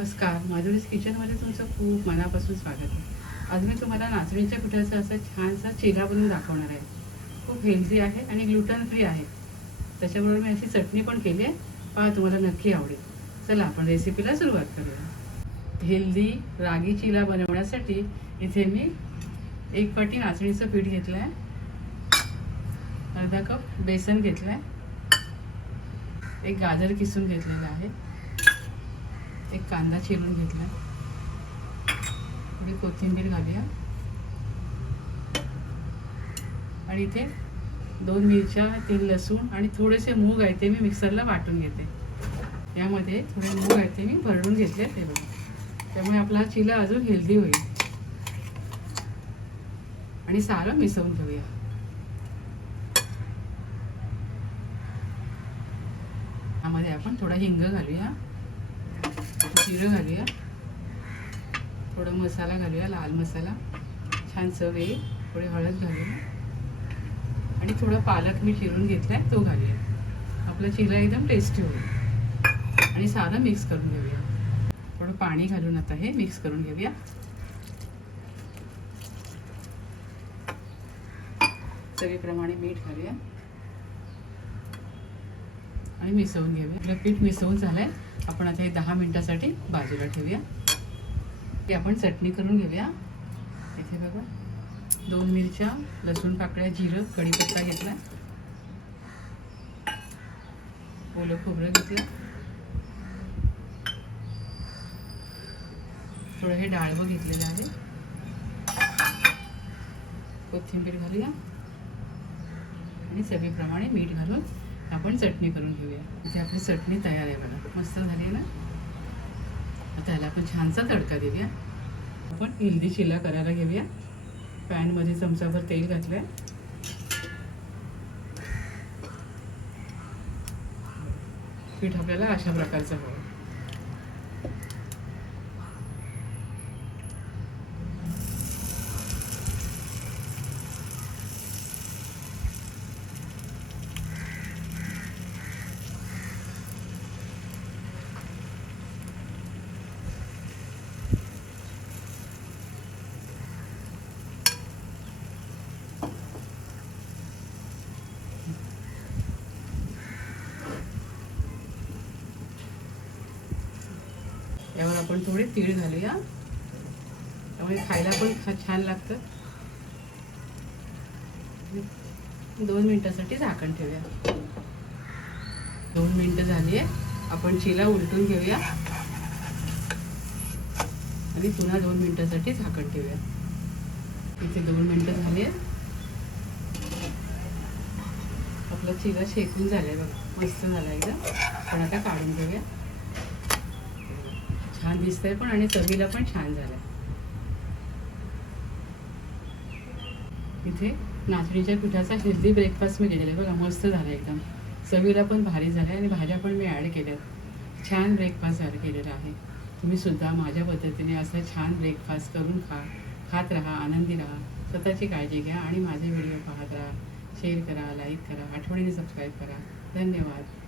नमस्कार, माधुरीज किचनमध्ये तुमचं खूप मनापासून स्वागत आहे. आज मी तुम्हाला नाचणीच्या पिठाचा असा छानसा चिरा बनवून दाखवणार आहे. खूप हेल्दी आहे आणि ग्लुटन फ्री आहे. त्याच्याबरोबर मी अशी चटणी पण केली आहे. पहा, तुम्हाला नक्की आवडेल. चला आपण रेसिपीला सुरुवात करूया. हेल्दी रागी चिरा बनवण्यासाठी इथे मी 1 वाटी नाचणीचं पीठ घेतलं आहे, अर्धा कप बेसन घेतलं आहे, 1 गाजर किसून घेतलेलं आहे, 1 कांदा चिरून घेतला, थोडी कोथिंबीर घालूया आणि इथे 2 मिरच्या, 3 लसूण आणि थोडेसे मूग आहे ते मी मिक्सरला वाटून घेते. यामध्ये थोडे मूग आहे ते मी भरडून घेतले ते बघा. त्यामुळे आपला चिला अजून हेल्दी होईल. आणि सारं मिसळून घेऊया. यामध्ये आपण थोडा हिंग घालूया, जिरं घालूया, थोडा मसाला घालूया, लाल मसाला, छान चव येईल. थोडी हळद घालूया आणि थोडा पालक मी चिरून घेतलाय तो घालूया. आपला चिला एकदम टेस्टी होईल. आणि सारं मिक्स करून घेऊया. थोडं पाणी घालून आता हे मिक्स करून घेऊया. चवीप्रमाणे मीठ घालूया आणि मिसळून घेऊया. आपलं पीठ मिसळून झालंय. आपण आता हे 10 मिनिटासाठी बाजूला ठेवूया. हे आपण चटणी करून घेऊया. इथे बघा 2 मिरच्या, लसूण पाकळ्या, जिरं, कढीपत्ता घेतला, ओलं खोबरं घेतलं, थोडं हे डाळवं घेतलेलं आहे, कोथिंबीर घालूया आणि चवीप्रमाणे मीठ घालून आपण चटणी करून घेऊया. इथे आपली चटणी तयार आहे बघा, मस्त झाली आहे ना. आता ह्याला आपण छानसा तडका देऊया. आपण हेल्दी चिला करायला घेऊया. पॅनमध्ये चमचाभर तेल घातलंय. पीठ आपल्याला अशा प्रकारचं हवं. यावर आपण थोडे तीळ घालूया, त्यामुळे खायला पण छान लागतं. 2 मिनिटासाठी झाकण ठेवूया. 2 मिनिटं झाली आहे. आपण चिला उलटून घेऊया आणि पुन्हा 2 मिनिटासाठी झाकण ठेवूया. इथे 2 मिनिटं झाली आहे. आपला चिला शेकून झालाय बघा, मस्त झाला एकदम. पण आता काढून घेऊया. छान दिसतंय पण आणि चवीला पण छान झालंय. इथे नाचणीच्या पिठाचा हेल्दी ब्रेकफास्ट मी केलेला आहे बघा, मस्त झाला एकदम. चवीला पण भारी झाला आणि भाज्या पण मी ॲड केल्यात. छान ब्रेकफास्ट ॲड केलेला आहे. तुम्ही सुद्धा माझ्या पद्धतीने असं छान ब्रेकफास्ट करून खात राहा, आनंदी राहा, स्वतःची काळजी घ्या आणि माझे व्हिडिओ पाहत राहा. शेअर करा, लाईक करा, आठवणीने सबस्क्राईब करा. धन्यवाद.